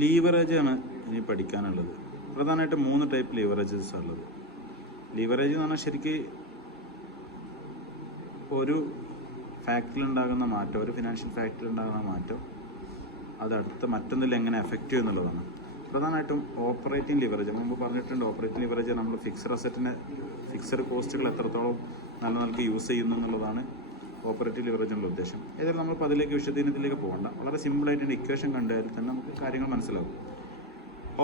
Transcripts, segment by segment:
Leverage ആണ് ഇനി പഠിക്കാനുള്ളത്. പ്രധാനമായിട്ട് 3 ടൈപ്പ് ലീവറേജസ് ഉള്ളത്. ലീവറേജ് എന്ന് പറഞ്ഞാൽ ശരിക്ക് ഒരു ഫാക്ടറിലുണ്ടാകുന്ന മാറ്റം, ഒരു ഫിനാൻഷ്യൽ ഫാക്ടറിലുണ്ടാകുന്ന മാറ്റം അത് അടുത്ത മറ്റൊന്നിൽ എങ്ങനെ എഫക്റ്റ് ചെയ്യും എന്നുള്ളതാണ്. പ്രധാനമായിട്ടും ഓപ്പറേറ്റിംഗ് ലിവറേജ് മുമ്പ് പറഞ്ഞിട്ടുണ്ട്. ഓപ്പറേറ്റിംഗ് ലിവറേജ് നമ്മൾ ഫിക്സഡ് അസറ്റിനെ ഫിക്സഡ് കോസ്റ്റുകൾ എത്രത്തോളം നല്ല നിലക്ക് യൂസ് ചെയ്യുന്നു എന്നുള്ളതാണ് ഓപ്പറേറ്റീവ് ലിവറേജിനുള്ള ഉദ്ദേശം. ഏതായാലും നമ്മളിപ്പോൾ അതിലേക്ക് വിശദീകരണത്തിലേക്ക് പോകണ്ട. വളരെ സിമ്പിളായിട്ട് ഇക്വേഷൻ കണ്ടാൽ തന്നെ നമുക്ക് കാര്യങ്ങൾ മനസ്സിലാവും.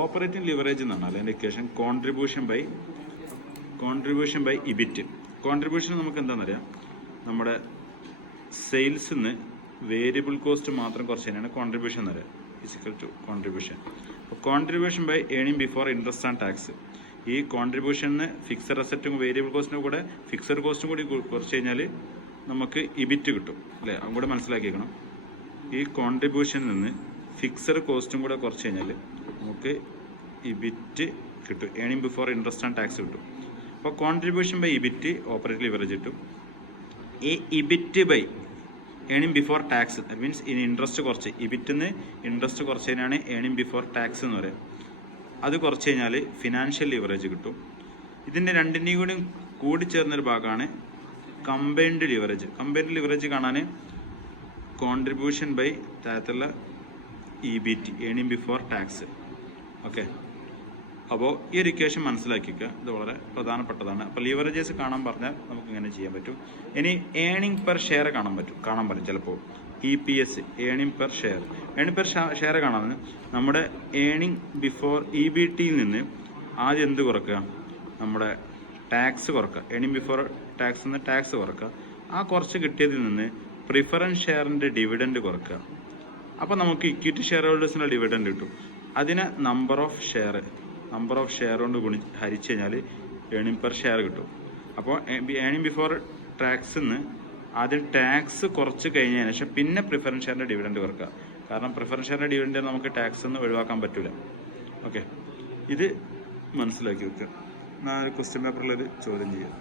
ഓപ്പറേറ്റിംഗ് ലിവറേജ് എന്ന് പറഞ്ഞാൽ അതിൻ്റെ ഇക്വേഷൻ കോൺട്രിബ്യൂഷൻ ബൈ ഇബിറ്റ്. കോൺട്രിബ്യൂഷൻ നമുക്ക് എന്താണെന്നറിയാം, നമ്മുടെ സെയിൽസിൽ നിന്ന് വേരിയബിൾ കോസ്റ്റ് മാത്രം കുറച്ച് തന്നെയാണ് കോൺട്രിബ്യൂഷൻ എന്ന് പറയുക. Physical to contribution. അപ്പോൾ contribution by earning before interest and tax. ഈ കോൺട്രിബ്യൂഷന് ഫിക്സഡ് അസറ്റും വേരിയബിൾ കോസ്റ്റിനും കൂടെ ഫിക്സഡ് കോസ്റ്റും കൂടി കുറച്ച് കഴിഞ്ഞാൽ നമുക്ക് ഇബിറ്റ് കിട്ടും അല്ലേ? അതും കൂടെ മനസ്സിലാക്കിക്കണം. ഈ കോൺട്രിബ്യൂഷനിൽ നിന്ന് ഫിക്സഡ് കോസ്റ്റും കൂടെ കുറച്ച് കഴിഞ്ഞാൽ നമുക്ക് ഇബിറ്റ് കിട്ടും. Earning before interest and tax കിട്ടും. അപ്പോൾ contribution by EBIT operate leverage കിട്ടും. ഈ EBIT by earning before tax, that means ഇനി ഇൻട്രസ്റ്റ് കുറച്ച് ഇബിറ്റിന്ന് ഇൻട്രസ്റ്റ് കുറച്ച് കഴിഞ്ഞാണ് ഏണിംഗ് ബിഫോർ ടാക്സ് എന്ന് പറയുക. അത് കുറച്ച് കഴിഞ്ഞാൽ ഫിനാൻഷ്യൽ ലിവറേജ് കിട്ടും. ഇതിൻ്റെ രണ്ടിൻ്റെയും കൂടി ചേർന്നൊരു ഭാഗമാണ് കമ്പൈൻഡ് ലിവറേജ്. കമ്പൈൻഡ് ലിവറേജ് കാണാൻ കോൺട്രിബ്യൂഷൻ ബൈ താഴത്തുള്ള EBIT, earning before tax. Okay, അപ്പോൾ ഈ ഒരു ഇക്വേഷൻ മനസ്സിലാക്കിക്കുക. ഇത് വളരെ പ്രധാനപ്പെട്ടതാണ്. അപ്പോൾ ലിവറേജസ് കാണാൻ പറഞ്ഞാൽ നമുക്ക് ഇങ്ങനെ ചെയ്യാൻ പറ്റും. ഇനി ഏണിംഗ് പെർ ഷെയർ കാണാൻ പറയും ചിലപ്പോൾ. EPS, earning per share. Earning per share കാണാൻ നമ്മുടെ ഏണിംഗ് ബിഫോർ EBTയിൽ നിന്ന് ആദ്യം എന്ത് കുറക്കുക, നമ്മുടെ ടാക്സ് കുറക്കുക. ഏണിംഗ് ബിഫോർ ടാക്സ് നിന്ന് ടാക്സ് കുറക്കുക. ആ കുറച്ച് കിട്ടിയതിൽ നിന്ന് പ്രിഫറൻസ് ഷെയറിൻ്റെ ഡിവിഡൻഡ് കുറക്കുക. അപ്പോൾ നമുക്ക് ഇക്വിറ്റി ഷെയർ ഹോൾഡേഴ്സിൻ്റെ ഡിവിഡൻഡ് കിട്ടും. അതിനെ നമ്പർ ഓഫ് ഷെയർ കൊണ്ട് ഹരിച്ചു കഴിഞ്ഞാൽ ഏണിംഗ് പെർ ഷെയർ കിട്ടും. അപ്പോൾ ഏണിംഗ് ബിഫോർ ടാക്സിൽ നിന്ന് ആദ്യം ടാക്സ് കുറച്ച് കഴിഞ്ഞതിന് ശേഷം പിന്നെ പ്രിഫറൻസ് ഷെയറിൻ്റെ ഡിവിഡൻഡ് കുറക്കുക. കാരണം പ്രിഫറൻസ് ഷെയറിൻ്റെ ഡിവിഡൻഡ് നമുക്ക് ടാക്സ് ഒന്നും ഒഴിവാക്കാൻ പറ്റില്ല. ഓക്കെ, ഇത് മനസ്സിലാക്കി വെക്കുക. ക്വസ്റ്റ്യൻ പേപ്പറിൽ ഇത് ചോദ്യം ചെയ്യാം.